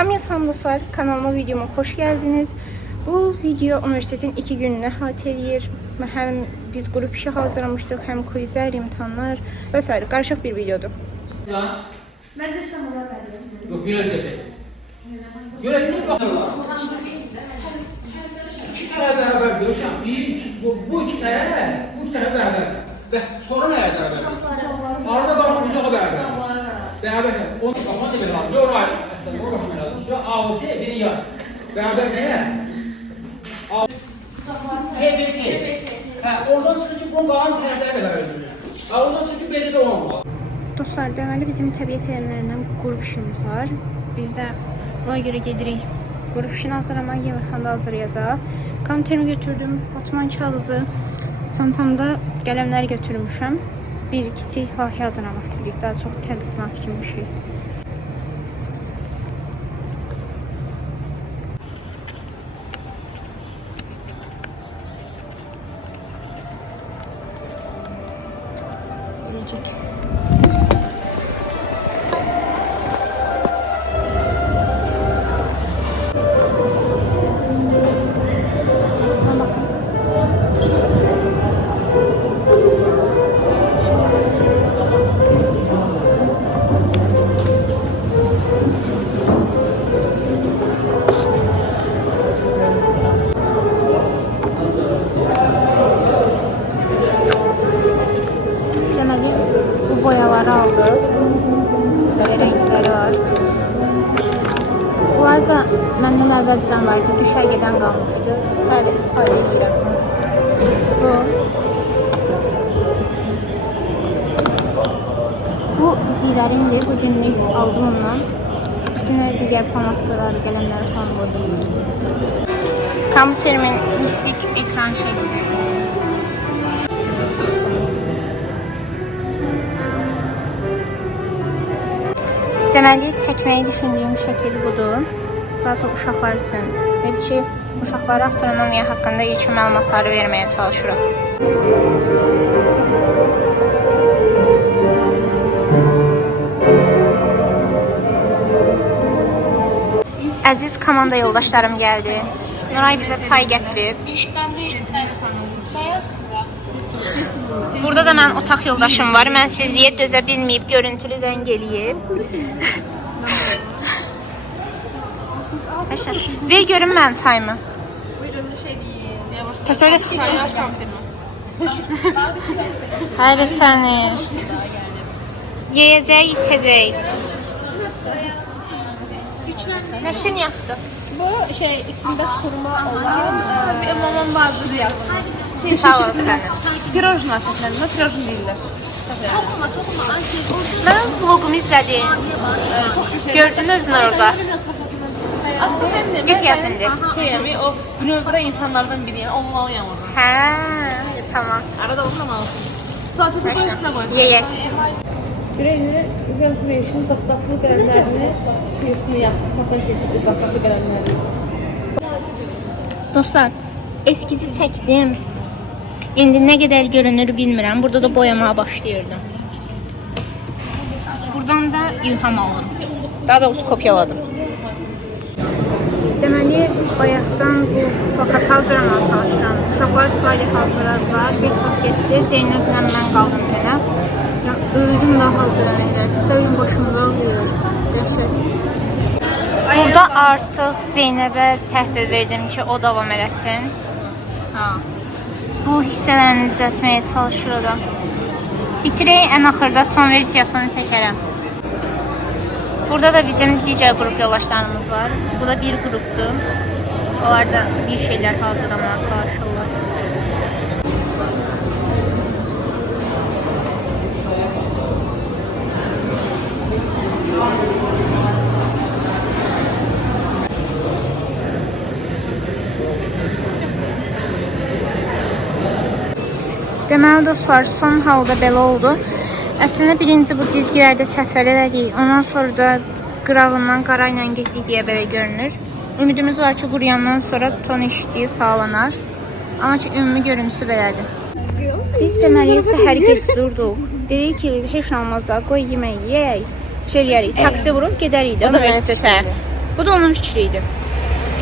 Hamıya salam dostlar, kanalıma, videoma xoş gəldiniz. Bu video universitetin 2 gününü əhatə edir. Həm biz qrup işi hazırlamışdıq, həm quizlər, imtahanlar və s. Qarışıq bir videodur. Ben de sana verdim. Yok, güne gidecek. Güne gidecek bakıyorlar. İki tane beraber görüşen, bu iki tane beraber. Ve sonra nereye beraber? Arada kalan uçağı beraber. Beraber. Onu kafan demir lazım. Doğru ayrı. Aslında doğru başına lazım. Şu AOS biri yaş. Beraber neye? TBT. Oradan çıkıp bu kalan tərəflərə qədər öldürülür. Oradan çıkıp belli de olmamalı. Dostlar, deməli bizim təbiət elmlərindən qrup işimiz var. Biz də ona görə gedirik. Qrup işini hazırlamaq, yeməkxanada hazırlayacaq. Konteynerimi götürdüm, batman kağızı, çantamda qələmlər götürmüşəm. Bir kiçik layihə hazırlamaq istədik, daha çox təbliğat kimi bir şey. Elcik. Bu boyaları aldık. Böyle renkleri var. Bunlar da məndən əvvəlcədən vardı. Düşərgədən qalmışdı. Hələ istifadə edirəm. Bu zirərindir. Bu günlük aldım ondan. İçine digər pamastaları, qələmləri falan qoydum. Kompüterimin mistik ekran şəkli. Deməli, çəkməyi düşündüyüm şəkil budur. Daha çox uşaqlar üçün. Deyib ki, uşaqlara astronomiya haqqında ilk məlumatları verməyə çalışırıq. Əziz komanda yoldaşlarım gəldi. Nuray bizə çay gətirib. Ben değilim. Burada da mən otaq yoldaşım var. Mən sizliyə dözə bilməyib görüntülü zəng eləyib. Ver görün mən çayımı. Buyurun şey diyeyim. Təsəvvür Çaylar kampirma. Hayır səni. Yeyəcək, içəcək. Nəşin yaptı? Bu şey içinde kurma olan mamam bazı riyaz. Sağ ol səni. Pirojna seslenme, pirojna değildi. Mən vlogumu izlədim. Gördünüz mü orada? Git gəlsin de. Şey mi o bünövrə insanlardan biri yani olmalıyım orada. Hə, tamam. Arada olmamalısın. Sohbet koyusuna koysun. Yeyək. Yüreğini Grand Creation zapsaklı qələmlərini kıyısını yaptı. Satın getirdi zapsaklı qələmlərini. Dostlar, eskizi çəkdim. İndi nə qədər görünür bilmirəm. Burada da boyamaya başlayırdım. Buradan da ilham aldım. Daha doğrusu kopyaladım. Deməli, bayaqdan bu plakat hazırlamaya çalışıram. Uşaqlar slide hazırladılar. Bir çox getdi. Zeynəblə mən qaldım yenə. Öldüm daha hazırlanırlar. Təsəvvürüm başımda oluyor. Dəhşət. Burada artıq Zeynəbə təhvil verdim ki, o davam eləsin. Bu hissələrini düzəltməyə çalışıram. Bitirək, ən axırda son versiyasını çəkərəm. Burada da bizim digər qrup yoldaşlarımız var. Bu da bir qrupdur. Onlar da bir şeylər hazırlamaya çalışırlar. Deməli dostlar, son halda belə oldu. Əslində birinci bu cizgilərdə səhvlər elədik. Ondan sonra da qırağından qara ilə getdik deyə belə görünür. Ümidimiz var ki, quruyandan sonra ton eşitliyi sağlanar. Amma ki, ümumi görüntüsü belədir. Biz deməli səhər gec durduq. Dedik ki, heç nə olmaz, qoy yemək yeyək. Şey eləyərik, taksi vurub gedərik də universitetə. Bu da onun fikri idi.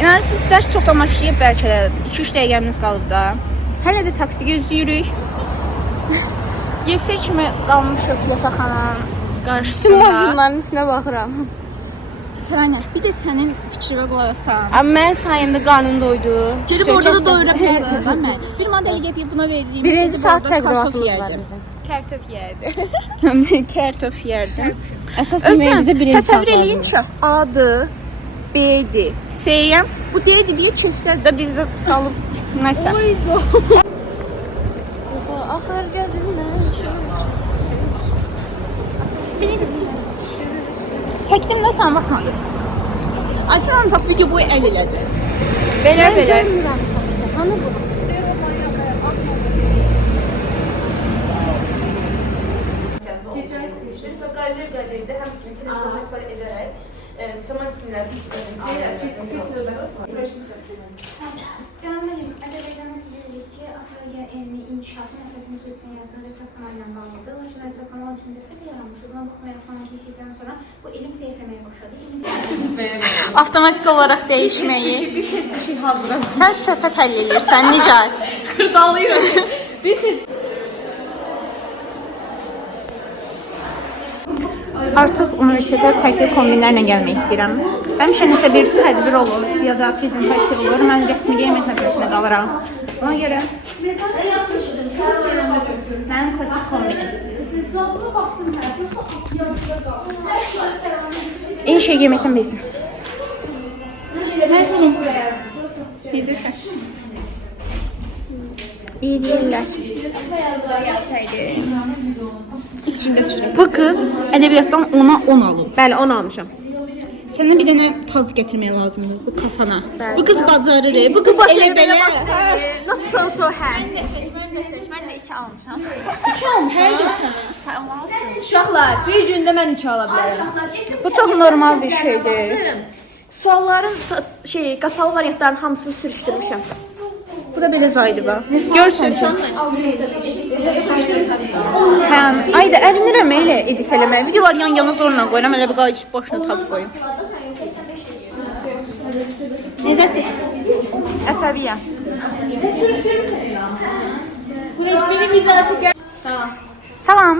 İnanırsınız, dərs çoxdan başlayıb, bəlkə də 2-3 dəqiqəmiz qalıb da. Hələ də taksi gözləyirik. Yesir kimi qalmışıq yataqxananın qarşısında. Tüm maşınların içinə baxıram. Təranə, bir də sənin fikrinə qulaq asan. Amma mənim sayəmdə qarnım doydu. Gedib orada da doyura bilərdim mən. Bir mandalya gəpib buna verdiyim. Birinci saat təqdimatımız var bizim. Kartof yerdi. Kartof yerdi. Əsas yeməyimizə birinci saat təsəvvür eləyin ki, adı B-di. S-yəm. Bu D-di deyə köftə də bizə salıb. Nəysə. Axır gözümdən Çəkdim də sən baxmadın. Aysən ancaq video boyu əl elədi. Belə. Hanı bu? Galeride həmçinin telefonla istifade edərək zaman isimləri Deməli, Azərbaycanın üzrəlikçi Astronomiya elmi inkişafı məsələn mütəxəssisin yaratdığı rəsədxana ilə bağlıdır. Lakin rəsədxana 13-cü əsrdə yaranmışdı. Buna baxmayaraq zaman keçdikdən sonra bu elm seyfləməyə başladı. Avtomatik olaraq dəyişməyi. Bir şey hazıram. Sən söhbət həll edirsən, necə? Xırdalayıram. Bir şey Artıq universitetə fərqli kombinlərlə gəlmək istəyirəm. Həmişə nəsə bir tədbir olur ya da prezentasiya olur. Mən rəsmi yemək məsuliyyətinə qalıram. Ona görə mənim klasik kombinim. İyi şey yeməkdən bezdim. Mən senin. Bizəsən. İyi deyirlər. İçində düşürəm. Bu qız ədəbiyyatdan 10-a 10 alıb. Bəli, 10 almışam. Sənə bir dənə taz gətirmək lazımdır bu kafana. Bu qız bacarır. Bu qız elə belə. Not so hard. Mən də 2 almışam. 2 almışam. Həqiqətən. Uşaqlar, bir gündə mən 2 ala bilərəm. Bu çox normal bir şeydir. Sualların qapalı variantların hamısını sürüşdürmüşəm. Bu da belə zaydıba. Görürsünüz. Hə, ayda ərinirəm elə edit eləməyə. Videolar yan-yana zorla qoyuram, elə bir qayış boşuna tac qoyum. Necəsiz? Əsəbiyəm. Güneş benim video çeker. Tamam. Salam.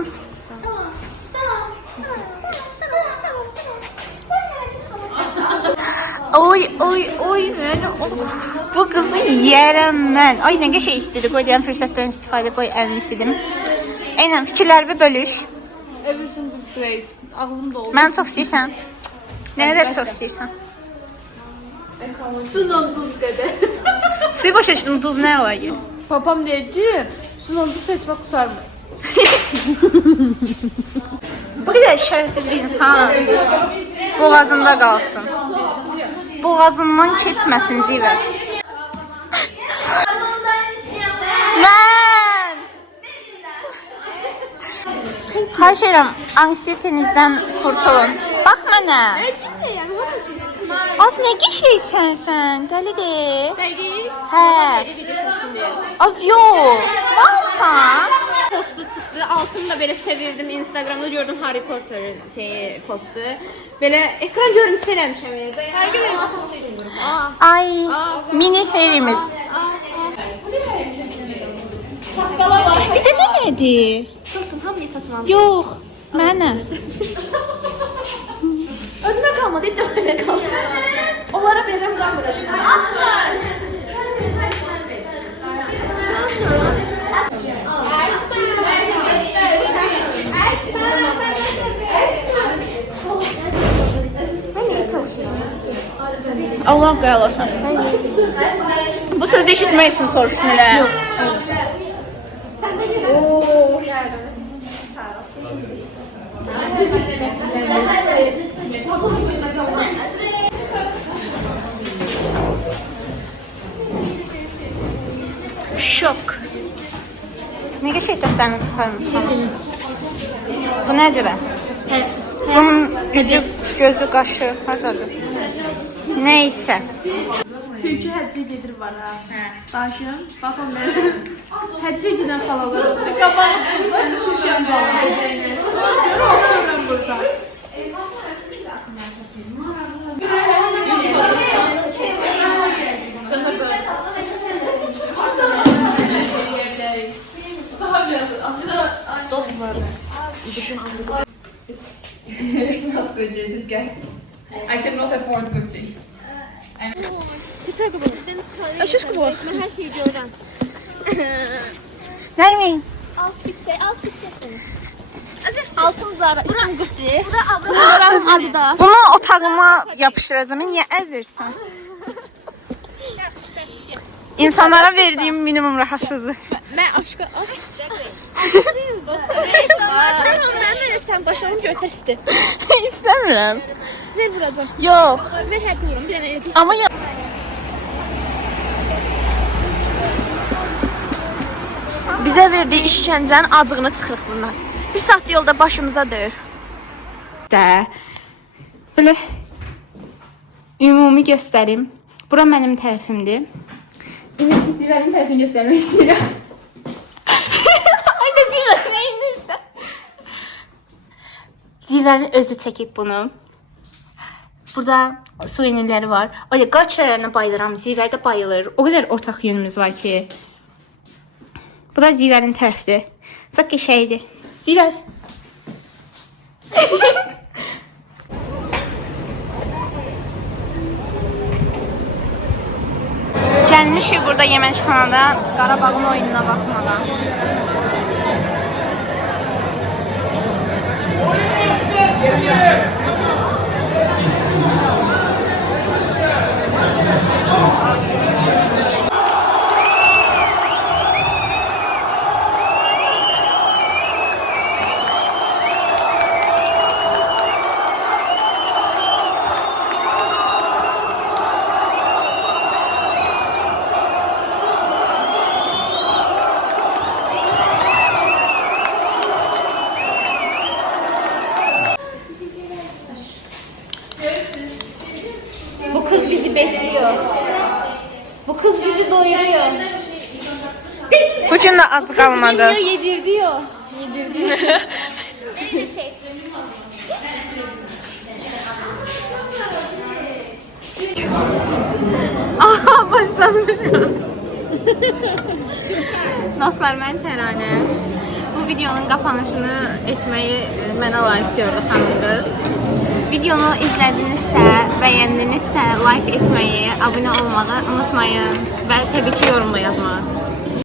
Oy, mən bu qızı yeyərəm mən. Ay, nə qəşəng istedi. Qoy deyəm, fürsətdən istifadə qoy, əlini istedim. Eynən, fikirlərimi bölüş. Everything is great. Ağzım doldu. Mən çox istəyirsən. Nə qədər çox istəyirsən? Sunan duz qədər. Suyu başa düşdüm, duz nə olayı? Papam deyir ki, sunan duz seçmək qutarmır. Bu qədər şərəfsiz bir insan boğazında qalsın. Boğazından keçməsin zivə. Mən! Xahiş edirəm, anksiyetenizdən qurtulun. Bax mənə. Az nə qəşəngsən sən, dəlidir. Hə. Az yox. Valsan. Postu çıxdı, altını da belə çevirdim Instagramda gördüm Harry Potter'ın postu. Belə ekran görüntüsü eləmişəm yerdə. Hər gün öz atası ilə. Ay, mini Harry'miz. Saqqala var. Bir də nədir? Dostum, hamıya satmam. Yox, mənə. Özümə qalmadı, 4 dənə qaldı. Onlara verirəm qalmır. Aslar. Allah qayılasın. Bu sözü eşitmək üçün soruşdum elə. Yox. Şok. Nə qəşəng dəftərini çıxarmışam. Bu nədir? Bunun üzü, gözü, qaşı hardadır? Neysə. Tülkü həccə gedir var ha. Daşın, baxın belə. Həccə gedən xalalar olur. Qabanı burada düşəcəm bala. Görə otururam burada. It's not Gucci, it is Guess. I cannot afford Gucci. Ben her şeyi görürəm. Nermin? Outfit çəkdim. Altım Zara, üstüm Gucci. Bu da Adidas. Bunu otağıma yapıştıracağım. Niye əzirsən? İnsanlara verdiğim minimum rahatsızlık. Mən aşkı... Sen başlamı götür İstemiyorum. Ver vuracağım. Yok. Ver hep vurum. Bir tane eləcək. Ama ya... Bize verdiği işkencənin acığını çıxırıq bundan. Bir saat yolda başımıza döyür. Böyle ümumi göstərim. Bura mənim tərəfimdir. Zivənin tərəfini göstərmək istəyirəm. Ay da Zivərinə inirsən. Zivərin özü çəkib bunu. Burada suvenirləri var. Ay, qar çiçəklərinə bayılıram. Zivər də bayılır. O qədər ortaq yönümüz var ki. Bu da Zivərin tərəfidir. Çox qəşəngdir. Zivər. Gəlmişik burada yeməkxanada Qarabağın oyununa baxmağa. Bu kız bizi besliyor. Bu kız bizi doyuruyor. Bugün de az kalmadı. Yedirdiyor. Aha, başlamışım. Dostlar, mən Təranə. Bu videonun qapanışını etməyi mənə layiq gördü xanım qız. Videonu izlədinizsə, bəyəndinizsə like etməyi, abunə olmağı unutmayın və təbii ki yorumla yazmağı.